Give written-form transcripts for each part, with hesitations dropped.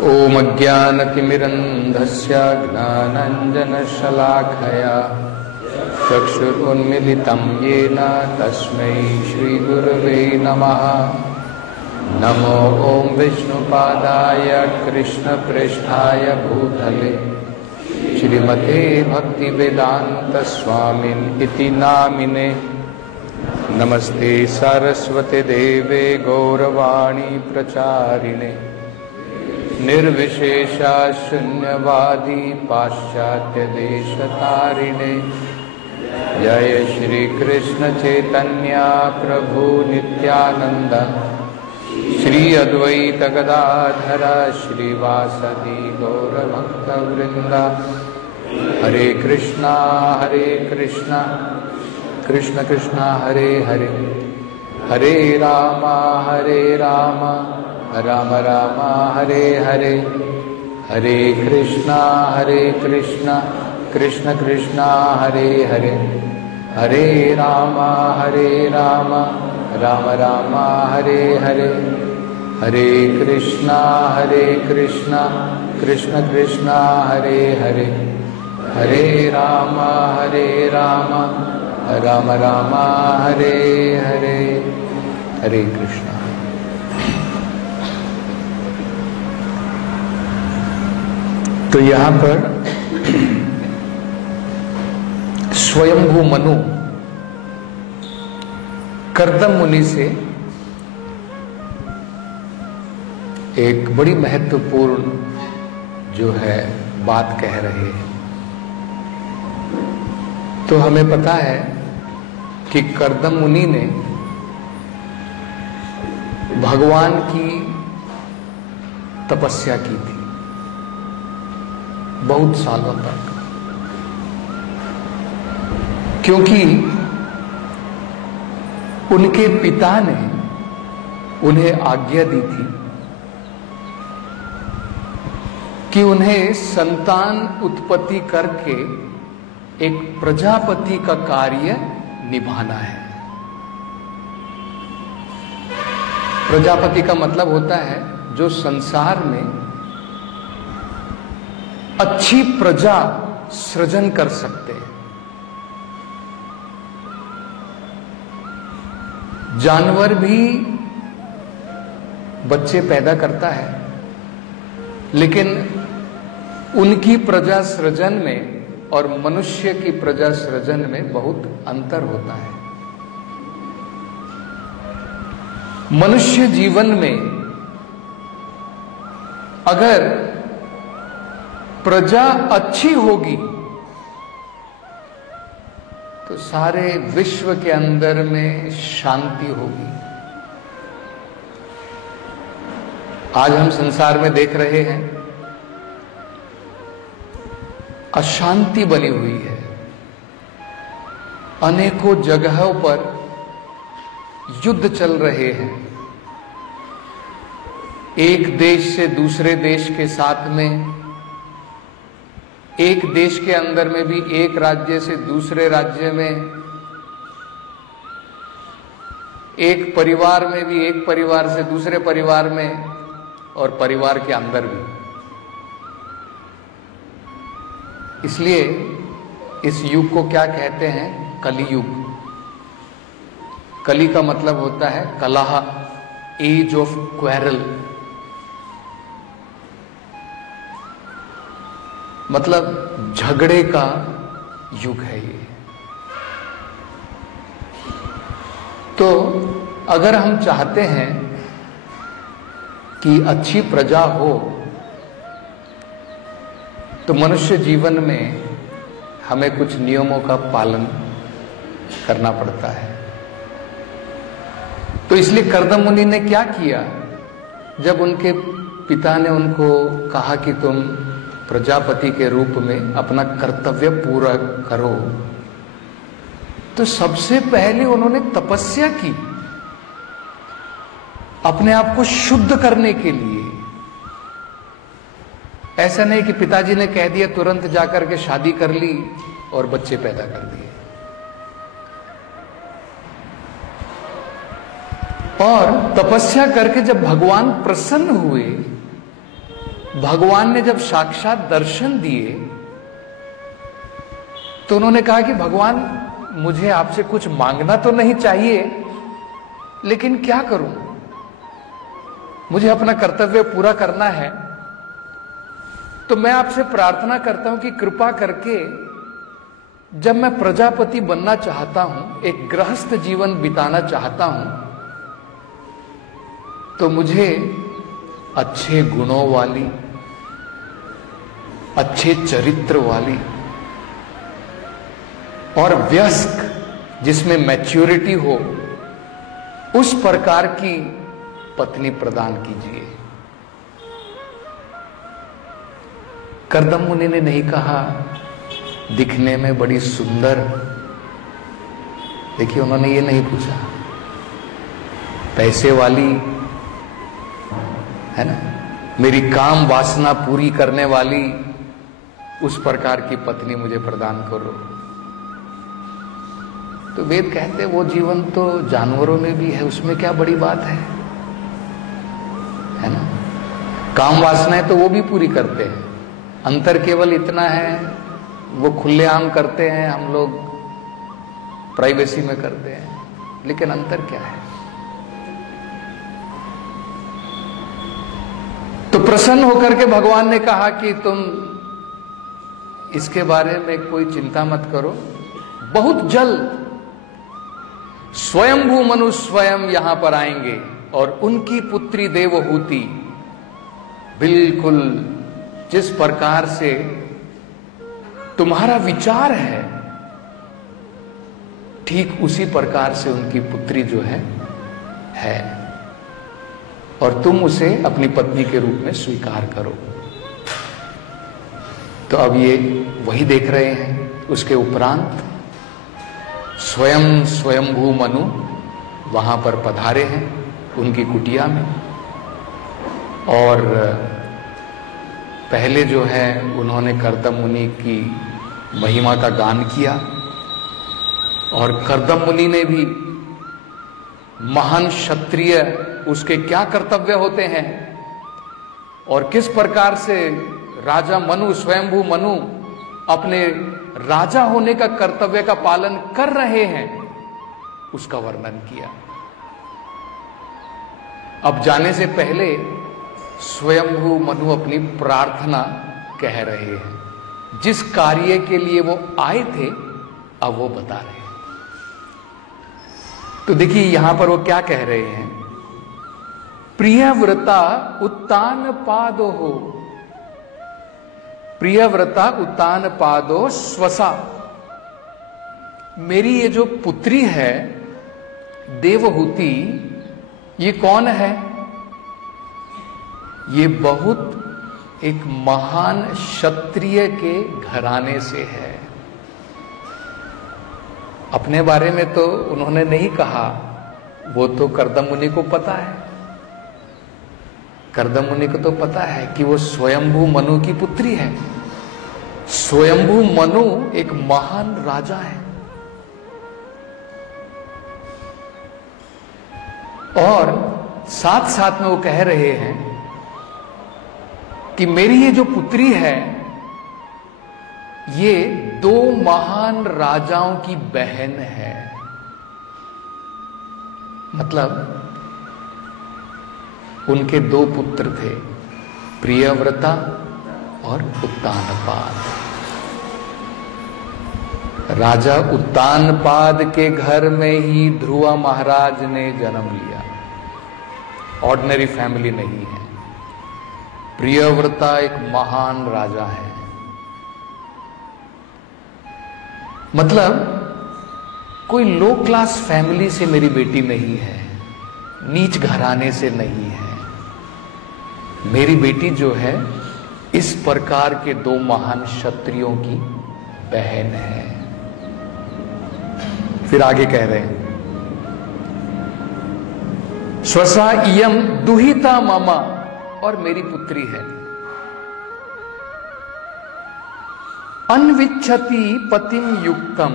ओम अज्ञानतिमिरन्धस्य ज्ञानाञ्जनशलाखया चक्षुरुन्मीलितं येन तस्मै श्रीगुरवे नमः। नमो ओम विष्णुपादाय कृष्णप्रेष्ठाय भूतले श्रीमते भक्तिवेदान्तस्वामिन् इति नामिने। नमस्ते सरस्वती देवे गौरवाणी प्रचारिणे निर्विशेषा शून्यवादी पाश्चात्य देशतारिणे। जय श्री कृष्ण चैतन्य प्रभु नित्यानंद श्री अद्वैत गदाधर श्रीवासदि गौरभक्तवृंद। हरे कृष्णा कृष्ण कृष्ण हरे हरे, हरे राम राम राम हरे हरे, हरे कृष्णा कृष्ण कृष्ण हरे हरे, हरे राम राम राम हरे हरे, हरे कृष्णा कृष्ण कृष्ण हरे हरे, हरे राम राम राम हरे हरे। हरे कृष्णा। तो यहां पर स्वयंभू मनु कर्दम मुनि से एक बड़ी महत्वपूर्ण जो है बात कह रहे हैं। तो हमें पता है कि कर्दम मुनि ने भगवान की तपस्या की थी बहुत सालों तक, क्योंकि उनके पिता ने उन्हें आज्ञा दी थी कि उन्हें संतान उत्पत्ति करके एक प्रजापति का कार्य निभाना है। प्रजापति का मतलब होता है जो संसार में अच्छी प्रजा सृजन कर सकते हैं। जानवर भी बच्चे पैदा करता है, लेकिन उनकी प्रजा सृजन में और मनुष्य की प्रजा सृजन में बहुत अंतर होता है। मनुष्य जीवन में अगर प्रजा अच्छी होगी तो सारे विश्व के अंदर में शांति होगी। आज हम संसार में देख रहे हैं अशांति बनी हुई है। अनेकों जगहों पर युद्ध चल रहे हैं। एक देश से दूसरे देश के साथ में, एक देश के अंदर में भी एक राज्य से दूसरे राज्य में, एक परिवार में भी एक परिवार से दूसरे परिवार में, और परिवार के अंदर भी। इसलिए इस युग को क्या कहते हैं? कलियुग। कली का मतलब होता है कलह, एज ऑफ क्वेरल, मतलब झगड़े का युग है ये। तो अगर हम चाहते हैं कि अच्छी प्रजा हो तो मनुष्य जीवन में हमें कुछ नियमों का पालन करना पड़ता है। तो इसलिए कर्दम मुनि ने क्या किया, जब उनके पिता ने उनको कहा कि तुम प्रजापति के रूप में अपना कर्तव्य पूरा करो, तो सबसे पहले उन्होंने तपस्या की अपने आप को शुद्ध करने के लिए। ऐसा नहीं कि पिताजी ने कह दिया तुरंत जाकर के शादी कर ली और बच्चे पैदा कर दिए। और तपस्या करके जब भगवान प्रसन्न हुए, भगवान ने जब साक्षात दर्शन दिए तो उन्होंने कहा कि भगवान, मुझे आपसे कुछ मांगना तो नहीं चाहिए, लेकिन क्या करूं, मुझे अपना कर्तव्य पूरा करना है। तो मैं आपसे प्रार्थना करता हूं कि कृपा करके जब मैं प्रजापति बनना चाहता हूं, एक गृहस्थ जीवन बिताना चाहता हूं, तो मुझे अच्छे गुणों वाली, अच्छे चरित्र वाली और वयस्क जिसमें मैच्योरिटी हो, उस प्रकार की पत्नी प्रदान कीजिए। कर्दम मुनि ने नहीं कहा दिखने में बड़ी सुंदर, देखिए उन्होंने ये नहीं पूछा पैसे वाली है ना, मेरी काम वासना पूरी करने वाली, उस प्रकार की पत्नी मुझे प्रदान करो। तो वेद कहते वो जीवन तो जानवरों में भी है, उसमें क्या बड़ी बात है ना। काम वासनाएं तो वो भी पूरी करते हैं, अंतर केवल इतना है वो खुलेआम करते हैं, हम लोग प्राइवेसी में करते हैं, लेकिन अंतर क्या है। तो प्रसन्न होकर के भगवान ने कहा कि तुम इसके बारे में कोई चिंता मत करो, बहुत जल्द स्वयंभू मनु स्वयं यहां पर आएंगे और उनकी पुत्री देवहूति बिल्कुल जिस प्रकार से तुम्हारा विचार है, ठीक उसी प्रकार से उनकी पुत्री जो है और तुम उसे अपनी पत्नी के रूप में स्वीकार करो। तो अब ये वही देख रहे हैं। उसके उपरांत स्वयंभू मनु वहां पर पधारे हैं उनकी कुटिया में, और पहले जो है उन्होंने कर्दम मुनि की महिमा का गान किया, और कर्दम मुनि ने भी महान क्षत्रिय उसके क्या कर्तव्य होते हैं और किस प्रकार से राजा मनु, स्वयंभू मनु अपने राजा होने का कर्तव्य का पालन कर रहे हैं, उसका वर्णन किया। अब जाने से पहले स्वयंभू मनु अपनी प्रार्थना कह रहे हैं, जिस कार्य के लिए वो आए थे अब वो बता रहे हैं। तो देखिए यहां पर वो क्या कह रहे हैं, प्रियव्रता उत्तान पादो हो, प्रियव्रता उत्तान पादो स्वसा। मेरी ये जो पुत्री है देवहूति, ये कौन है, ये बहुत एक महान क्षत्रिय के घराने से है। अपने बारे में तो उन्होंने नहीं कहा, वो तो कर्दम मुनि को पता है। कर्दम मुनि को तो पता है कि वो स्वयंभू मनु की पुत्री है। स्वयंभू मनु एक महान राजा है, और साथ साथ में वो कह रहे हैं कि मेरी ये जो पुत्री है ये दो महान राजाओं की बहन है। मतलब उनके दो पुत्र थे, प्रियव्रता और उत्तानपाद। राजा उत्तानपाद के घर में ही ध्रुव महाराज ने जन्म लिया, ऑर्डिनरी फैमिली नहीं है। प्रियव्रता एक महान राजा है, मतलब कोई लो क्लास फैमिली से मेरी बेटी नहीं है, नीच घराने से नहीं है। मेरी बेटी जो है इस प्रकार के दो महान क्षत्रियों की बहन है। फिर आगे कह रहे हैं, स्वसा इयम दुहिता मामा, और मेरी पुत्री है। अन्विच्छति पतिम युक्तम,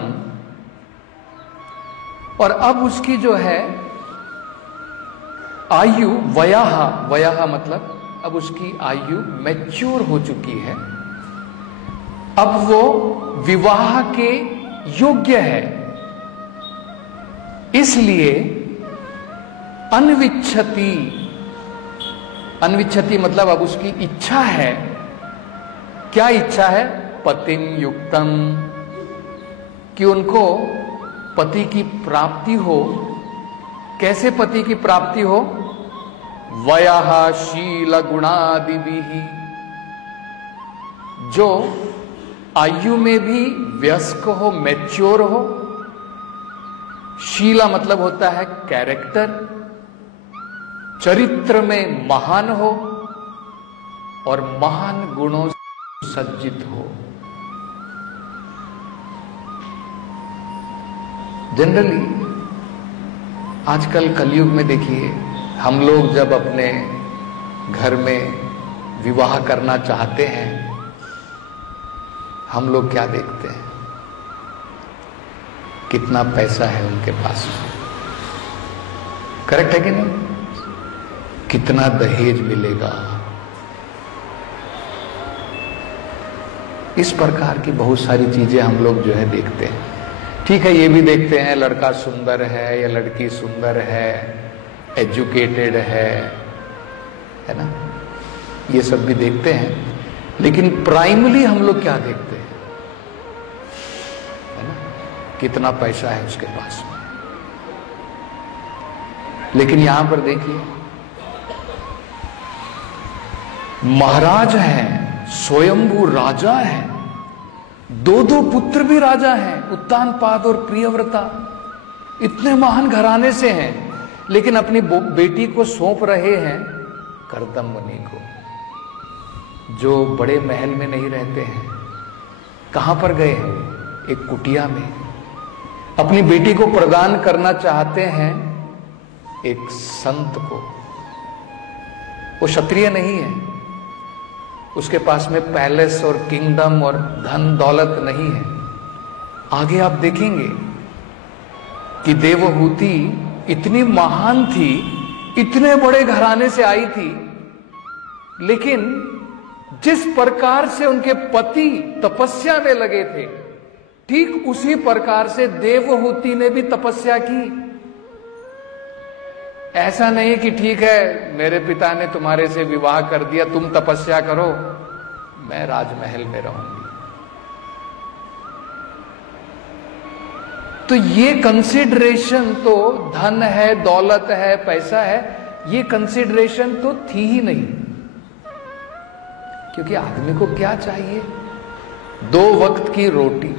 और अब उसकी जो है आयु, वयाहा, वयाहा मतलब अब उसकी आयु मैच्योर हो चुकी है, अब वो विवाह के योग्य है। इसलिए अन्विच्छति, अन्विच्छति मतलब अब उसकी इच्छा है। क्या इच्छा है? पतिं युक्तम, कि उनको पति की प्राप्ति हो। कैसे पति की प्राप्ति हो? वयः शील गुणादिभिः, जो आयु में भी वयस्क हो, मैच्योर हो। शीला मतलब होता है कैरेक्टर, चरित्र में महान हो और महान गुणों से सज्जित हो। जनरली आजकल कलयुग में देखिए, हम लोग जब अपने घर में विवाह करना चाहते हैं, हम लोग क्या देखते हैं? कितना पैसा है उनके पास में, करेक्ट है कि नहीं? कितना दहेज मिलेगा, इस प्रकार की बहुत सारी चीजें हम लोग जो है देखते हैं। ठीक है, ये भी देखते हैं लड़का सुंदर है या लड़की सुंदर है, एजुकेटेड है ना, ये सब भी देखते हैं। लेकिन प्राइमरी हम लोग क्या देखते हैं? है ना, कितना पैसा है उसके पास में। लेकिन यहां पर देखिए, महाराज हैं, स्वयंभू राजा हैं, दो पुत्र भी राजा हैं, उत्तानपाद और प्रियव्रता, इतने महान घराने से हैं, लेकिन अपनी बेटी को सौंप रहे हैं कर्दम मुनि को, जो बड़े महल में नहीं रहते हैं। कहां पर गए हैं? एक कुटिया में। अपनी बेटी को प्रदान करना चाहते हैं एक संत को। वो क्षत्रिय नहीं है, उसके पास में पैलेस और किंगडम और धन दौलत नहीं है। आगे आप देखेंगे कि देवहूति इतनी महान थी, इतने बड़े घराने से आई थी, लेकिन जिस प्रकार से उनके पति तपस्या में लगे थे, ठीक उसी प्रकार से देवहूति ने भी तपस्या की। ऐसा नहीं कि ठीक है, मेरे पिता ने तुम्हारे से विवाह कर दिया, तुम तपस्या करो, मैं राजमहल में रहूंगी। तो ये कंसिडरेशन तो धन है, दौलत है, पैसा है, ये कंसिडरेशन तो थी ही नहीं। क्योंकि आदमी को क्या चाहिए? 2 वक्त की रोटी,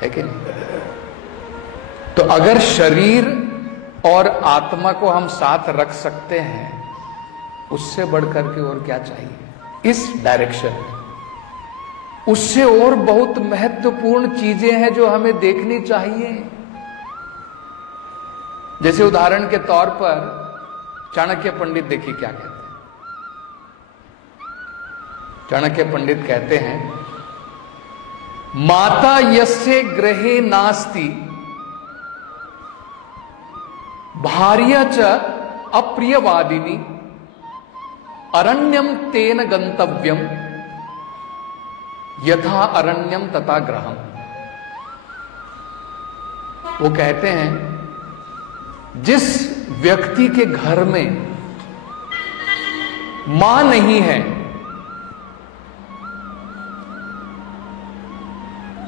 है कि नहीं? तो अगर शरीर और आत्मा को हम साथ रख सकते हैं, उससे बढ़कर के और क्या चाहिए? इस डायरेक्शन, उससे और बहुत महत्वपूर्ण चीजें हैं जो हमें देखनी चाहिए। जैसे उदाहरण के तौर पर चाणक्य पंडित देखिए क्या कहते हैं। चाणक्य पंडित कहते हैं, माता यस्य गृहे नास्ति भार्या च अप्रियवादिनी अरण्यम तेन गंतव्यम यथा अरण्यम तथा ग्रहम। वो कहते हैं, जिस व्यक्ति के घर में मां नहीं है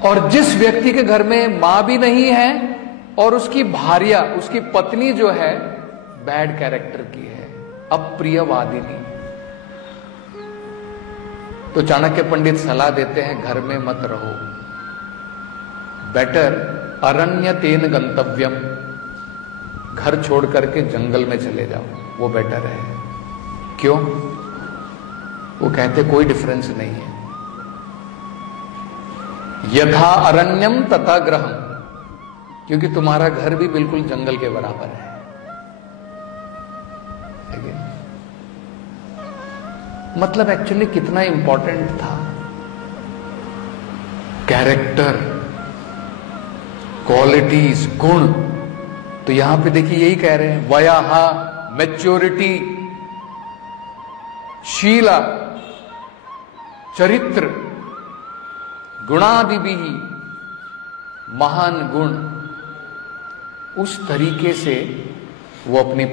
और जिस व्यक्ति के घर में मां भी नहीं है और उसकी भार्या, उसकी पत्नी जो है बैड कैरेक्टर की है, अप्रियवादिनी, तो चाणक्य पंडित सलाह देते हैं घर में मत रहो, बेटर अरण्य तेन गंतव्यम, घर छोड़ करके जंगल में चले जाओ, वो बेटर है। क्यों? वो कहते कोई डिफरेंस नहीं है। यथा अरण्यम तथा ग्रहम, क्योंकि तुम्हारा घर भी बिल्कुल जंगल के बराबर है। मतलब एक्चुअली कितना इंपॉर्टेंट था कैरेक्टर, क्वालिटीज, गुण। तो यहां पे देखिए यही कह रहे हैं, वयाहा, मैच्योरिटी, शीला, चरित्र, गुणादि भी महान गुण, उस तरीके से वो अपनी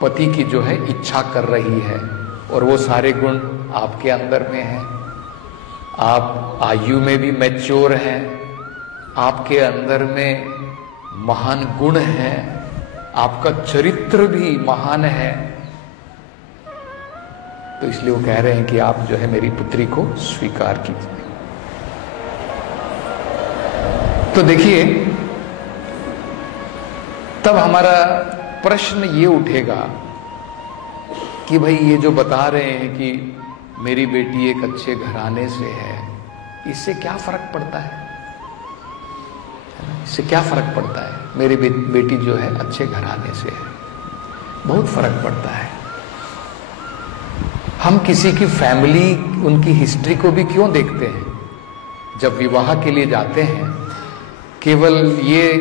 पति की जो है इच्छा कर रही है, और वो सारे गुण आपके अंदर में हैं। आप आयु में भी मैच्योर हैं, आपके अंदर में महान गुण हैं, आपका चरित्र भी महान है। तो इसलिए वो कह रहे हैं कि आप जो है मेरी पुत्री को स्वीकार कीजिए। तो देखिए, तब हमारा प्रश्न ये उठेगा कि भाई ये जो बता रहे हैं कि मेरी बेटी एक अच्छे घराने से है, इससे क्या फर्क पड़ता है? इससे क्या फर्क पड़ता है? मेरी बेटी जो है अच्छे घराने से है, बहुत फर्क पड़ता है। हम किसी की फैमिली, उनकी हिस्ट्री को भी क्यों देखते हैं? जब विवाह के लिए जाते हैं, केवल ये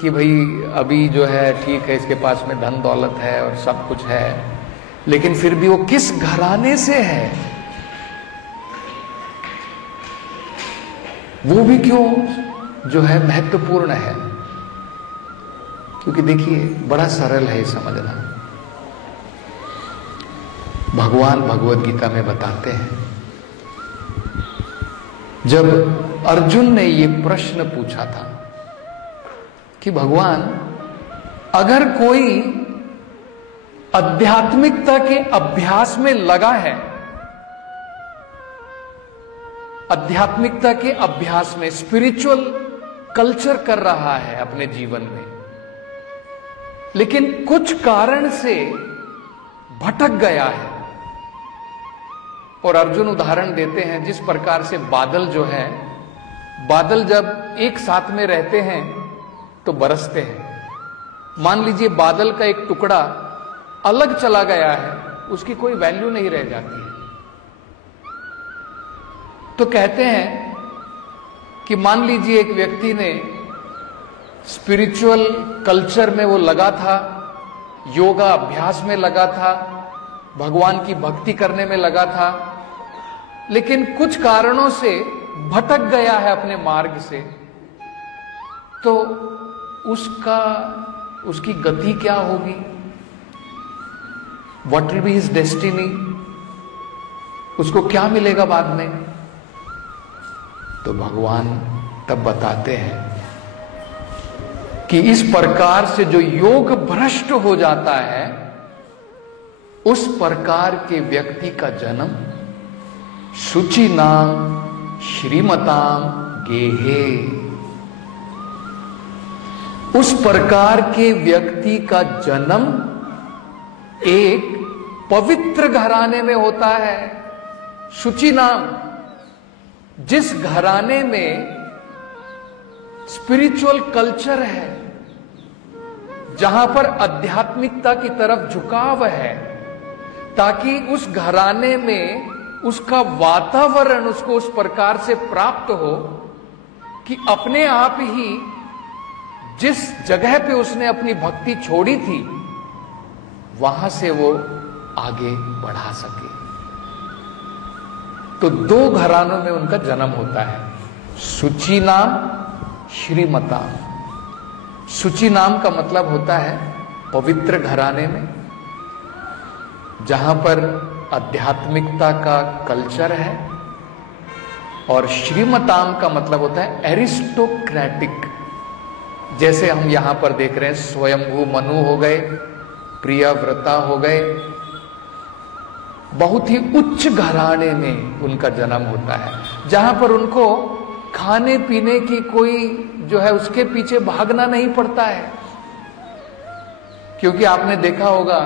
कि भाई अभी जो है ठीक है, इसके पास में धन दौलत है और सब कुछ है, लेकिन फिर भी वो किस घराने से है वो भी क्यों जो है महत्वपूर्ण है। क्योंकि देखिए, बड़ा सरल है समझना। भगवान भगवद गीता में बताते हैं, जब अर्जुन ने ये प्रश्न पूछा था कि भगवान, अगर कोई आध्यात्मिकता के अभ्यास में लगा है, आध्यात्मिकता के अभ्यास में स्पिरिचुअल कल्चर कर रहा है अपने जीवन में, लेकिन कुछ कारण से भटक गया है, और अर्जुन उदाहरण देते हैं जिस प्रकार से बादल जो है, बादल जब एक साथ में रहते हैं तो बरसते हैं। मान लीजिए बादल का एक टुकड़ा अलग चला गया है, उसकी कोई वैल्यू नहीं रह जाती है। तो कहते हैं कि मान लीजिए एक व्यक्ति ने स्पिरिचुअल कल्चर में वो लगा था, योगा अभ्यास में लगा था, भगवान की भक्ति करने में लगा था, लेकिन कुछ कारणों से भटक गया है अपने मार्ग से, तो उसकी गति क्या होगी? What will be his destiny? उसको क्या मिलेगा बाद में? तो भगवान तब बताते हैं कि इस प्रकार से जो योग भ्रष्ट हो जाता है, उस प्रकार के व्यक्ति का जन्म शुचि नाम श्रीमताम गेहे, उस प्रकार के व्यक्ति का जन्म एक पवित्र घराने में होता है। शुचि नाम, जिस घराने में स्पिरिचुअल कल्चर है, जहां पर आध्यात्मिकता की तरफ झुकाव है, ताकि उस घराने में उसका वातावरण उसको उस प्रकार से प्राप्त हो कि अपने आप ही जिस जगह पे उसने अपनी भक्ति छोड़ी थी, वहां से वो आगे बढ़ा सके। तो दो घरानों में उनका जन्म होता है, शुचि नाम श्रीमता। शुचि नाम का मतलब होता है पवित्र घराने में, जहां पर आध्यात्मिकता का कल्चर है, और श्रीमताम का मतलब होता है एरिस्टोक्रेटिक। जैसे हम यहां पर देख रहे हैं, स्वयंभू मनु हो गए, प्रियव्रता हो गए, बहुत ही उच्च घराने में उनका जन्म होता है, जहां पर उनको खाने पीने की कोई जो है उसके पीछे भागना नहीं पड़ता है। क्योंकि आपने देखा होगा,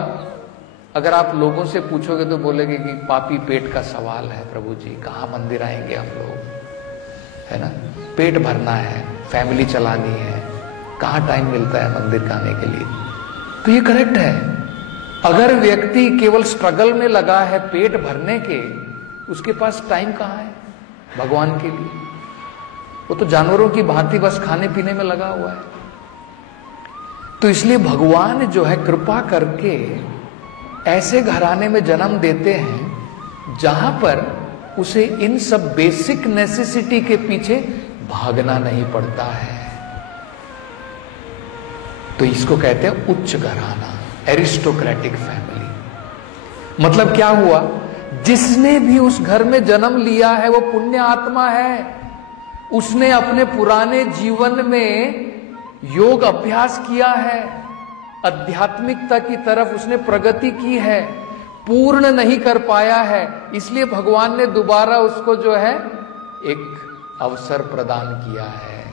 अगर आप लोगों से पूछोगे तो बोलेंगे कि पापी पेट का सवाल है प्रभु जी, कहाँ मंदिर आएंगे हम लोग, है ना, पेट भरना है, फैमिली चलानी है, कहाँ टाइम मिलता है मंदिर आने के लिए। तो ये करेक्ट है। अगर व्यक्ति केवल स्ट्रगल में लगा है पेट भरने के, उसके पास टाइम कहाँ है भगवान के लिए? वो तो जानवरों की भांति बस खाने पीने में लगा हुआ है। तो इसलिए भगवान जो है कृपा करके ऐसे घराने में जन्म देते हैं जहां पर उसे इन सब बेसिक नेसेसिटी के पीछे भागना नहीं पड़ता है। तो इसको कहते हैं उच्च घराना, एरिस्टोक्रेटिक फैमिली। मतलब क्या हुआ, जिसने भी उस घर में जन्म लिया है वो पुण्य आत्मा है। उसने अपने पुराने जीवन में योग अभ्यास किया है, आध्यात्मिकता की तरफ उसने प्रगति की है, पूर्ण नहीं कर पाया है, इसलिए भगवान ने दोबारा उसको जो है एक अवसर प्रदान किया है।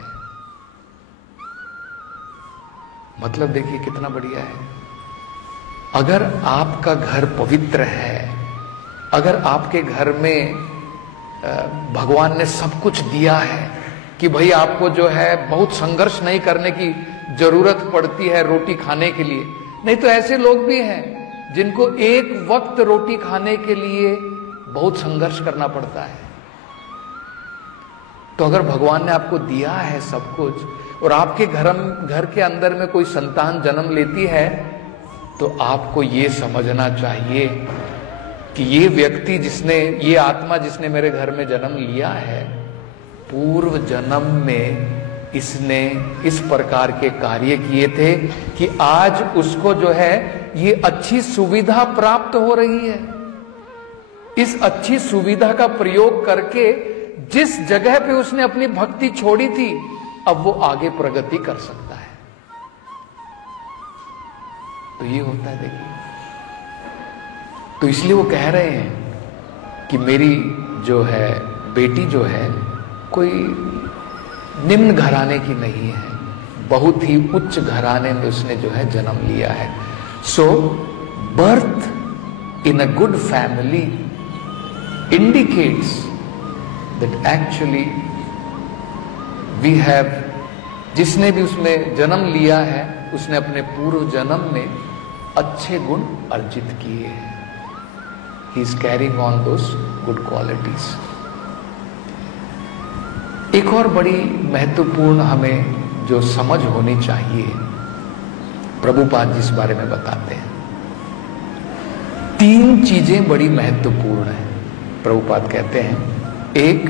मतलब देखिए कितना बढ़िया है। अगर आपका घर पवित्र है, अगर आपके घर में भगवान ने सब कुछ दिया है कि भाई आपको जो है बहुत संघर्ष नहीं करने की जरूरत पड़ती है रोटी खाने के लिए, नहीं तो ऐसे लोग भी हैं जिनको एक वक्त रोटी खाने के लिए बहुत संघर्ष करना पड़ता है। तो अगर भगवान ने आपको दिया है सब कुछ और आपके घर के अंदर में कोई संतान जन्म लेती है, तो आपको ये समझना चाहिए कि ये व्यक्ति ये आत्मा जिसने मेरे घर में जन्म लिया है, पूर्व जन्म में इसने इस प्रकार के कार्य किए थे कि आज उसको जो है ये अच्छी सुविधा प्राप्त हो रही है। इस अच्छी सुविधा का प्रयोग करके जिस जगह पे उसने अपनी भक्ति छोड़ी थी, अब वो आगे प्रगति कर सकता है। तो ये होता है देखिए। तो इसलिए वो कह रहे हैं कि मेरी जो है बेटी जो है कोई निम्न घराने की नहीं है, बहुत ही उच्च घराने में उसने जो है जन्म लिया है। So birth in a good family indicates that actually we have, जिसने भी उसमें जन्म लिया है उसने अपने पूर्व जन्म में अच्छे गुण अर्जित किए हैं। He is carrying on those good qualities. एक और बड़ी महत्वपूर्ण हमें जो समझ होनी चाहिए, प्रभुपाद जी इस बारे में बताते हैं। 3 चीजें बड़ी महत्वपूर्ण हैं। प्रभुपाद कहते हैं, एक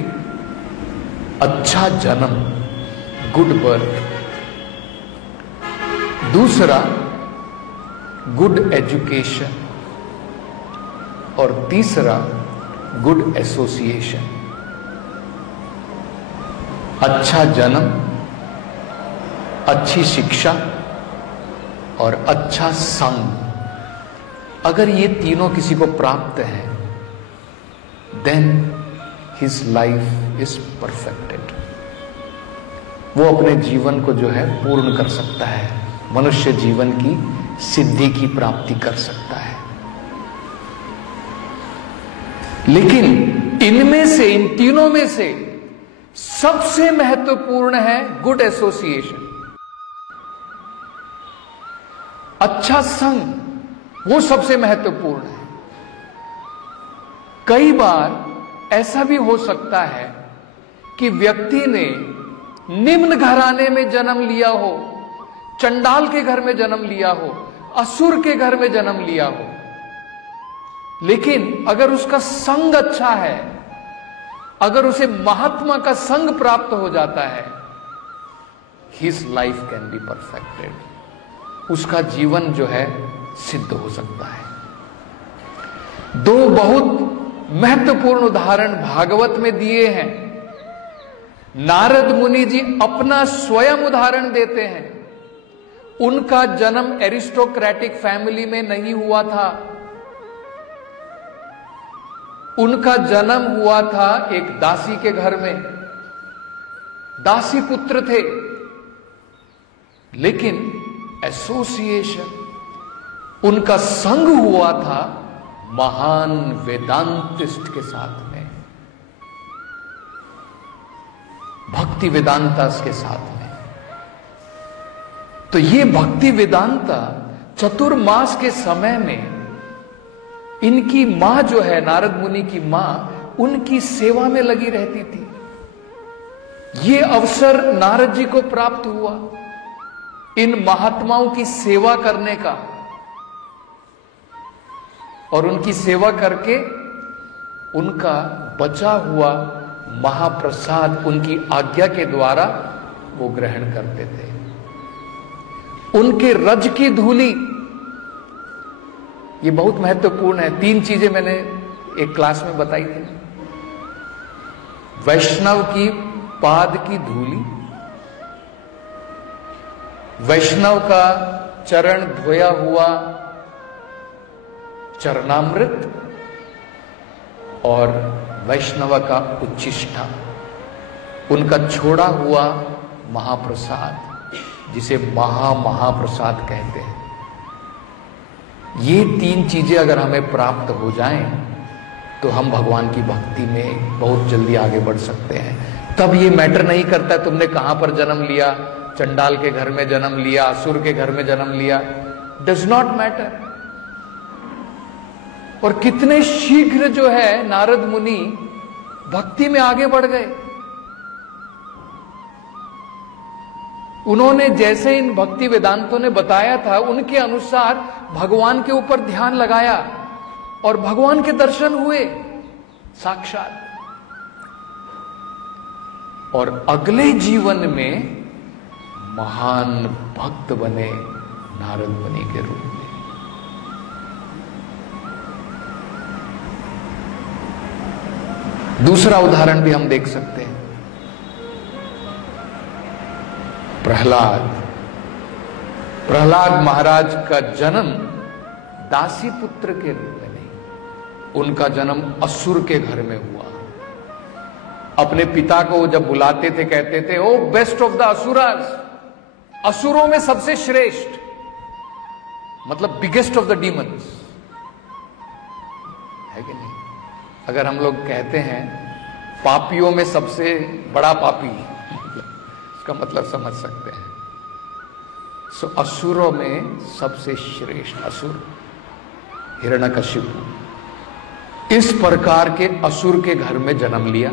अच्छा जन्म, गुड बर्थ, दूसरा गुड एजुकेशन और तीसरा गुड एसोसिएशन। अच्छा जन्म, अच्छी शिक्षा और अच्छा संग, अगर ये तीनों किसी को प्राप्त है, then his life is perfected. वो अपने जीवन को जो है पूर्ण कर सकता है, मनुष्य जीवन की सिद्धि की प्राप्ति कर सकता है। लेकिन इनमें से, इन तीनों में से सबसे महत्वपूर्ण है गुड एसोसिएशन, अच्छा संग, वो सबसे महत्वपूर्ण है। कई बार ऐसा भी हो सकता है कि व्यक्ति ने निम्न घराने में जन्म लिया हो, चंडाल के घर में जन्म लिया हो, असुर के घर में जन्म लिया हो, लेकिन अगर उसका संग अच्छा है, अगर उसे महात्मा का संग प्राप्त हो जाता है, his life can be perfected, उसका जीवन जो है सिद्ध हो सकता है। 2 बहुत महत्वपूर्ण उदाहरण भागवत में दिए हैं। नारद मुनि जी अपना स्वयं उदाहरण देते हैं। उनका जन्म एरिस्टोक्रेटिक फैमिली में नहीं हुआ था, उनका जन्म हुआ था एक दासी के घर में, दासी पुत्र थे। लेकिन एसोसिएशन, उनका संग हुआ था महान वेदांतिस्ट के साथ में, भक्ति वेदांता के साथ में। तो ये भक्ति वेदांता चतुर्मास के समय में इनकी मां जो है, नारद मुनि की मां, उनकी सेवा में लगी रहती थी। ये अवसर नारद जी को प्राप्त हुआ इन महात्माओं की सेवा करने का, और उनकी सेवा करके उनका बचा हुआ महाप्रसाद उनकी आज्ञा के द्वारा वो ग्रहण करते थे। उनके रज की धूली, ये बहुत महत्वपूर्ण है। 3 चीजें मैंने एक क्लास में बताई थी। वैष्णव की पाद की धूली, वैष्णव का चरण धोया हुआ चरणामृत और वैष्णव का उच्छिष्टा, उनका छोड़ा हुआ महाप्रसाद, जिसे महाप्रसाद कहते हैं। ये 3 चीजें अगर हमें प्राप्त हो जाएं तो हम भगवान की भक्ति में बहुत जल्दी आगे बढ़ सकते हैं। तब ये मैटर नहीं करता तुमने कहां पर जन्म लिया, चंडाल के घर में जन्म लिया, असुर के घर में जन्म लिया, डज नॉट मैटर। और कितने शीघ्र जो है नारद मुनि भक्ति में आगे बढ़ गए। उन्होंने जैसे इन भक्ति वेदांतों ने बताया था उनके अनुसार भगवान के ऊपर ध्यान लगाया और भगवान के दर्शन हुए साक्षात। और अगले जीवन में महान भक्त बने नारद मुनि के रूप में। दूसरा उदाहरण भी हम देख सकते हैं, प्रहलाद महाराज का जन्म दासी पुत्र के रूप में नहीं, उनका जन्म असुर के घर में हुआ। अपने पिता को जब बुलाते थे कहते थे, ओ बेस्ट ऑफ द असुरास, असुरों में सबसे श्रेष्ठ, मतलब बिगेस्ट ऑफ द डीमंस, है कि नहीं? अगर हम लोग कहते हैं पापियों में सबसे बड़ा पापी, इसका मतलब समझ सकते हैं। सो असुरों में सबसे श्रेष्ठ असुर हिरण्यकशिपु, इस प्रकार के असुर के घर में जन्म लिया।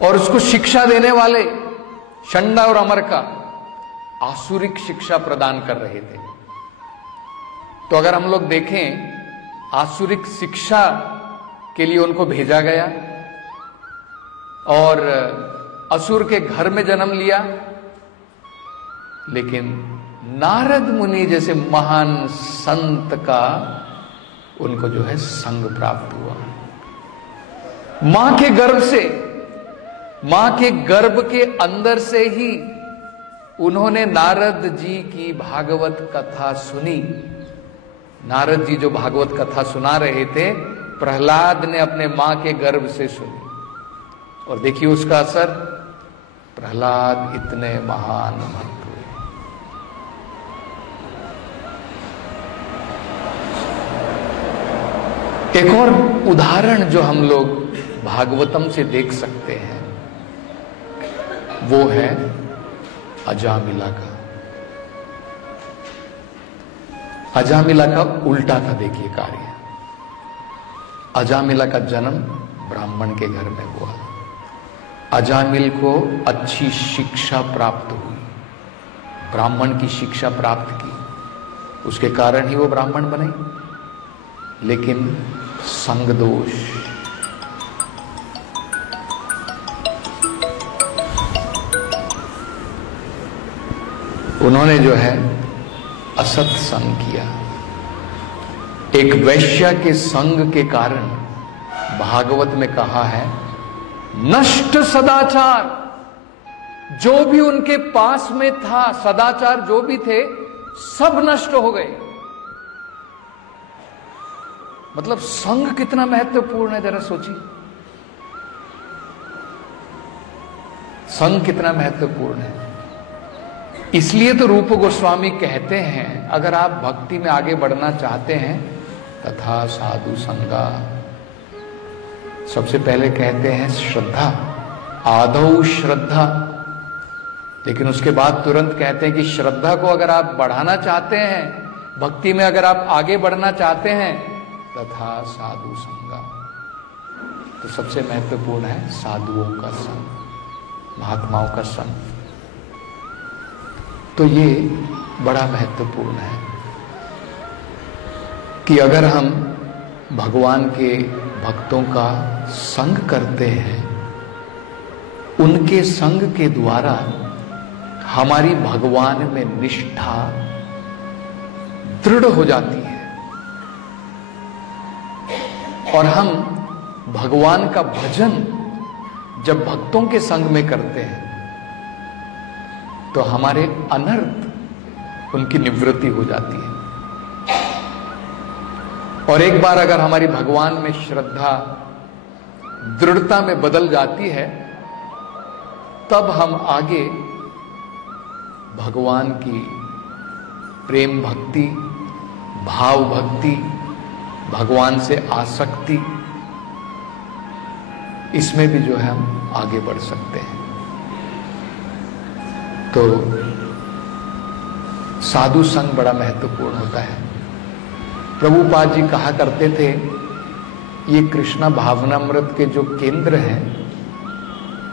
और उसको शिक्षा देने वाले षंडा और अमरका आसुरिक शिक्षा प्रदान कर रहे थे। तो अगर हम लोग देखें, आसुरिक शिक्षा के लिए उनको भेजा गया और असुर के घर में जन्म लिया। लेकिन नारद मुनि जैसे महान संत का उनको जो है संग प्राप्त हुआ। मां के गर्भ से, मां के गर्भ के अंदर से ही उन्होंने नारद जी की भागवत कथा सुनी। नारद जी जो भागवत कथा सुना रहे थे, प्रहलाद ने अपने मां के गर्भ से सुनी। और देखिए उसका असर, प्रहलाद इतने महान भक्त हुए। एक और उदाहरण जो हम लोग भागवतम से देख सकते हैं वो है अजामिला का। अजामिला का उल्टा था, देखिए कार्य। अजामिला का जन्म ब्राह्मण के घर में हुआ। अजामिल को अच्छी शिक्षा प्राप्त हुई, ब्राह्मण की शिक्षा प्राप्त की, उसके कारण ही वो ब्राह्मण बने। लेकिन संग दोष, उन्होंने जो है असत संग किया। एक वैश्या के संग के कारण भागवत में कहा है, नष्ट सदाचार, जो भी उनके पास में था, सदाचार जो भी थे, सब नष्ट हो गए। मतलब संग कितना महत्वपूर्ण है, जरा सोचिए। संग कितना महत्वपूर्ण है। इसलिए तो रूप गोस्वामी कहते हैं, अगर आप भक्ति में आगे बढ़ना चाहते हैं, तथा साधु संगा, सबसे पहले कहते हैं श्रद्धा, आदौ श्रद्धा। लेकिन उसके बाद तुरंत कहते हैं कि श्रद्धा को अगर आप बढ़ाना चाहते हैं, भक्ति में अगर आप आगे बढ़ना चाहते हैं, तथा साधु संगा। तो सबसे महत्वपूर्ण है साधुओं का संग, महात्माओं का संग। तो ये बड़ा महत्वपूर्ण है कि अगर हम भगवान के भक्तों का संग करते हैं, उनके संग के द्वारा हमारी भगवान में निष्ठा दृढ़ हो जाती है और हम भगवान का भजन जब भक्तों के संग में करते हैं तो हमारे अनर्थ उनकी निवृत्ति हो जाती है। और एक बार अगर हमारी भगवान में श्रद्धा दृढ़ता में बदल जाती है, तब हम आगे भगवान की प्रेम भक्ति, भाव भक्ति, भगवान से आसक्ति, इसमें भी जो है हम आगे बढ़ सकते हैं। तो साधु संग बड़ा महत्वपूर्ण होता है। प्रभुपाद जी कहा करते थे, ये कृष्णा भावनामृत के जो केंद्र हैं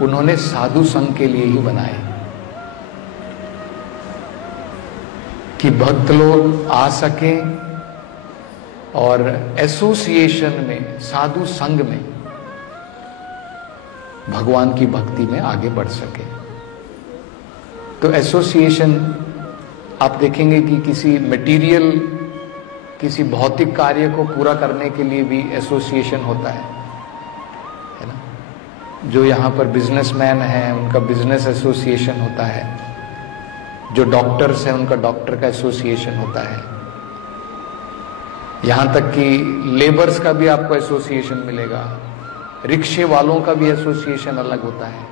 उन्होंने साधु संग के लिए ही बनाए कि भक्त लोग आ सके और एसोसिएशन में, साधु संग में भगवान की भक्ति में आगे बढ़ सके। तो एसोसिएशन आप देखेंगे कि किसी मटेरियल, किसी भौतिक कार्य को पूरा करने के लिए भी एसोसिएशन होता है ना। जो यहाँ पर बिजनेसमैन हैं उनका बिजनेस एसोसिएशन होता है, जो डॉक्टर्स हैं उनका डॉक्टर का एसोसिएशन होता है, यहां तक कि लेबर्स का भी आपको एसोसिएशन मिलेगा, रिक्शे वालों का भी एसोसिएशन अलग होता है,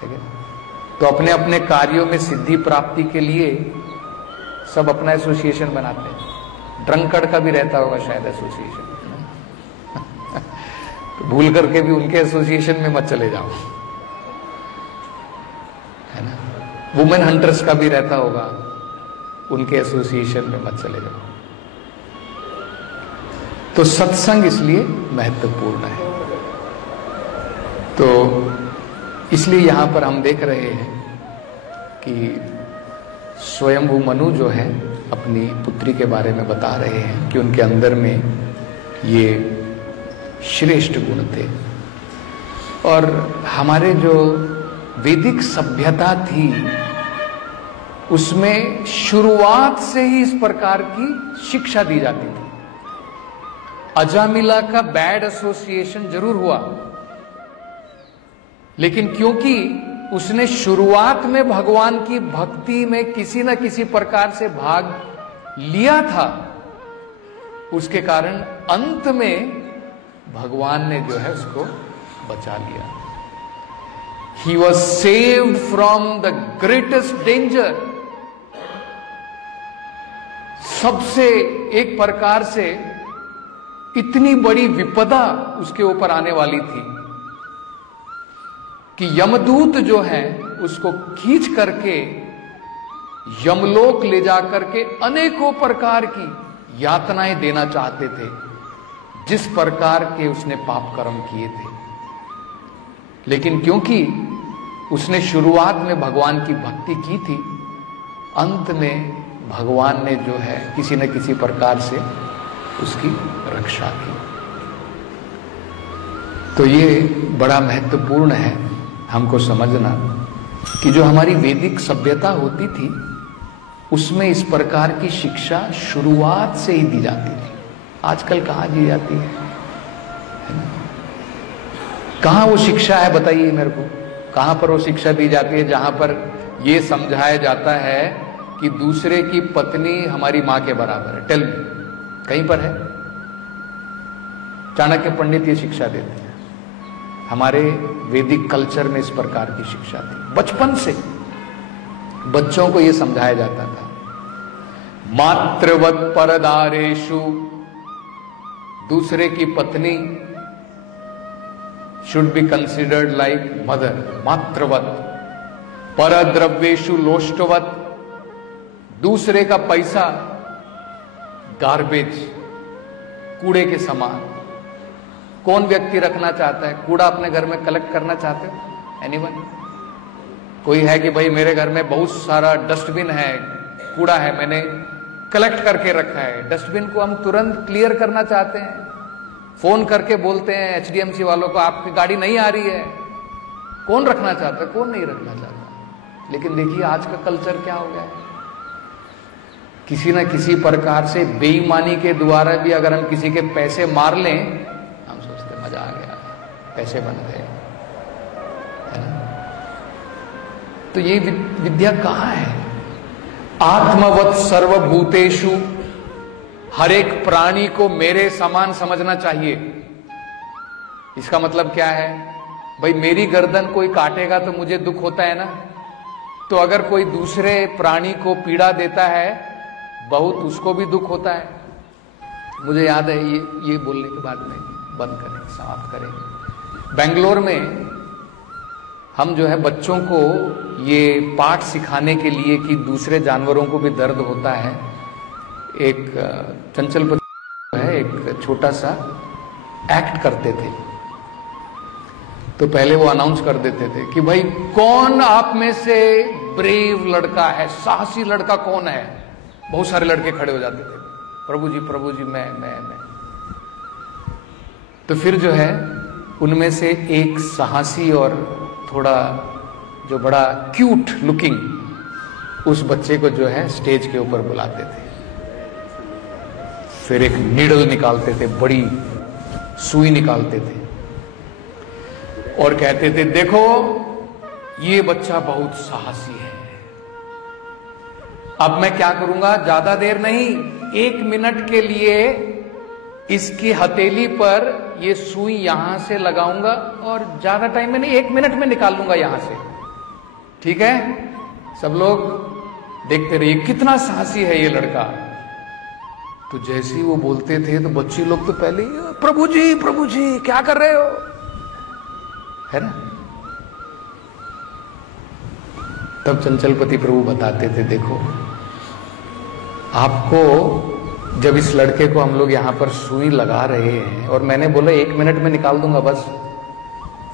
ठीक है। तो अपने अपने कार्यों में सिद्धि प्राप्ति के लिए सब अपना एसोसिएशन बनाते हैं। ड्रंकर्ड का भी रहता होगा शायद एसोसिएशन तो भूल करके भी उनके एसोसिएशन में मत चले जाओ, है ना। वुमेन हंटर्स का भी रहता होगा, उनके एसोसिएशन में मत चले जाओ। तो सत्संग इसलिए महत्वपूर्ण है। तो इसलिए यहां पर हम देख रहे हैं कि स्वयंभू मनु जो है अपनी पुत्री के बारे में बता रहे हैं कि उनके अंदर में ये श्रेष्ठ गुण थे। और हमारे जो वैदिक सभ्यता थी उसमें शुरुआत से ही इस प्रकार की शिक्षा दी जाती थी। अजामिला का बैड एसोसिएशन जरूर हुआ, लेकिन क्योंकि उसने शुरुआत में भगवान की भक्ति में किसी न किसी प्रकार से भाग लिया था, उसके कारण अंत में भगवान ने जो है उसको बचा लिया। He was saved from the greatest danger। सबसे एक प्रकार से इतनी बड़ी विपदा उसके ऊपर आने वाली थी कि यमदूत जो है उसको खींच करके यमलोक ले जाकर के अनेकों प्रकार की यातनाएं देना चाहते थे, जिस प्रकार के उसने पाप कर्म किए थे। लेकिन क्योंकि उसने शुरुआत में भगवान की भक्ति की थी, अंत में भगवान ने जो है किसी न किसी प्रकार से उसकी रक्षा की। तो ये बड़ा महत्वपूर्ण है हमको समझना कि जो हमारी वैदिक सभ्यता होती थी उसमें इस प्रकार की शिक्षा शुरुआत से ही दी जाती थी। आजकल कहाँ दी जाती है ना? कहाँ वो शिक्षा है बताइए मेरे को। कहाँ पर वो शिक्षा दी जाती है जहां पर ये समझाया जाता है कि दूसरे की पत्नी हमारी मां के बराबर है? टेल मी, कहीं पर है? चाणक्य पंडित ये शिक्षा देते हैं। हमारे वैदिक कल्चर में इस प्रकार की शिक्षा थी। बचपन से बच्चों को यह समझाया जाता था, मातृवत परदारेषु, दूसरे की पत्नी should be considered like mother. मातृवत परद्रव्येषु लोष्टवत, दूसरे का पैसा गार्बेज, कूड़े के समान। कौन व्यक्ति रखना चाहता है कूड़ा अपने घर में कलेक्ट करना चाहते हो? एनीवन? कोई है कि भाई मेरे घर में बहुत सारा डस्टबिन है, कूड़ा है, मैंने कलेक्ट करके रखा है। डस्टबिन को हम तुरंत क्लियर करना चाहते हैं, फोन करके बोलते हैं एचडीएमसी वालों को आपकी गाड़ी नहीं आ रही है। कौन रखना चाहता है, कौन नहीं रखना चाहता। लेकिन देखिए आज का कल्चर क्या हो गया है, किसी ना किसी प्रकार से बेईमानी के द्वारा भी अगर हम किसी के पैसे मार लें, हम सोचते मजा आ गया, पैसे बन गए, है ना। तो ये विद्या कहां है? आत्मवत सर्वभूतेषु, हर एक प्राणी को मेरे समान समझना चाहिए। इसका मतलब क्या है भाई, मेरी गर्दन कोई काटेगा तो मुझे दुख होता है ना, तो अगर कोई दूसरे प्राणी को पीड़ा देता है बहुत, उसको भी दुख होता है। मुझे याद है ये बोलने के बाद में बंद करेंगे, समाप्त करेंगे। बेंगलोर में हम जो है बच्चों को ये पाठ सिखाने के लिए कि दूसरे जानवरों को भी दर्द होता है, एक चंचल है, एक छोटा सा एक्ट करते थे। तो पहले वो अनाउंस कर देते थे कि भाई कौन आप में से ब्रेव लड़का है, साहसी लड़का कौन है। बहुत सारे लड़के खड़े हो जाते थे, प्रभु जी मैं। तो फिर जो है उनमें से एक साहसी और थोड़ा जो बड़ा क्यूट लुकिंग उस बच्चे को जो है स्टेज के ऊपर बुलाते थे। फिर एक नीडल निकालते थे, बड़ी सुई निकालते थे और कहते थे देखो ये बच्चा बहुत साहसी है। अब मैं क्या करूंगा, ज्यादा देर नहीं, 1 मिनट के लिए इसकी हथेली पर ये सुई यहां से लगाऊंगा और ज्यादा टाइम में नहीं, 1 मिनट में निकाल लूंगा यहां से, ठीक है। सब लोग देखते रहिए कितना साहसी है ये लड़का। तो जैसे ही वो बोलते थे तो बच्चे लोग तो पहले ही प्रभु जी क्या कर रहे हो, है ना। तब चंचलपति प्रभु बताते थे देखो आपको, जब इस लड़के को हम लोग यहां पर सुई लगा रहे हैं और मैंने बोला 1 मिनट में निकाल दूंगा बस,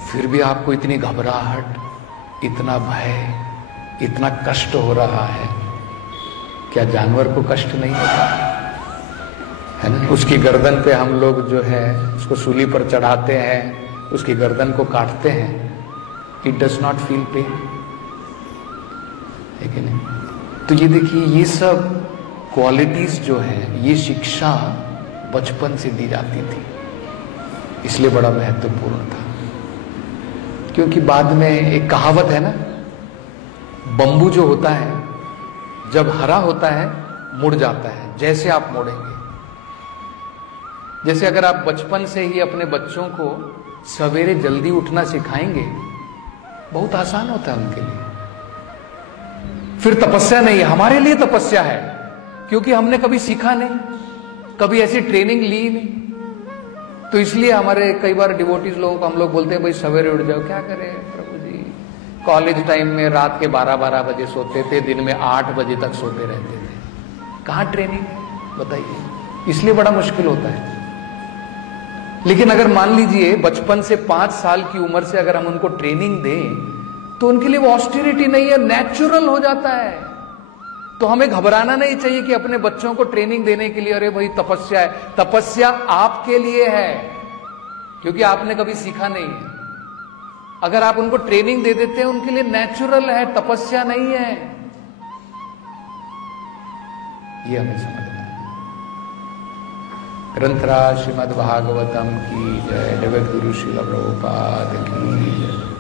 फिर भी आपको इतनी घबराहट, इतना भय, इतना कष्ट हो रहा है। क्या जानवर को कष्ट नहीं होता है ना। उसकी गर्दन पे हम लोग जो है उसको सूली पर चढ़ाते हैं, उसकी गर्दन को काटते हैं, it does not feel pain, है कि नहीं। तो ये देखिए ये सब क्वालिटीज जो है ये शिक्षा बचपन से दी जाती थी, इसलिए बड़ा महत्वपूर्ण था। क्योंकि बाद में एक कहावत है ना, बंबू जो होता है जब हरा होता है मुड़ जाता है, जैसे आप मोड़ेंगे। जैसे अगर आप बचपन से ही अपने बच्चों को सवेरे जल्दी उठना सिखाएंगे, बहुत आसान होता है उनके लिए। फिर तपस्या नहीं है, हमारे लिए तपस्या है, क्योंकि हमने कभी सीखा नहीं, कभी ऐसी ट्रेनिंग ली नहीं। तो इसलिए हमारे कई बार डिवोटीज लोगों को हम लोग बोलते हैं भाई सवेरे उठ जाओ। क्या करें प्रभु जी, कॉलेज टाइम में रात के 12-12 बजे सोते थे, दिन में 8 बजे तक सोते रहते थे। कहां ट्रेनिंग बताइए, इसलिए बड़ा मुश्किल होता है। लेकिन अगर मान लीजिए बचपन से 5 साल की उम्र से अगर हम उनको ट्रेनिंग दें तो उनके लिए वो ऑस्टेरिटी नहीं है, नेचुरल हो जाता है। तो हमें घबराना नहीं चाहिए कि अपने बच्चों को ट्रेनिंग देने के लिए अरे भाई तपस्या है। तपस्या आपके लिए है क्योंकि आपने कभी सीखा नहीं है। अगर आप उनको ट्रेनिंग दे देते हैं उनके लिए नेचुरल है, तपस्या नहीं है। ये हमें समझना है। ग्रंथराज श्रीमद् भागवतम की जय, जगत गुरु श्रील प्रभुपाद की जय।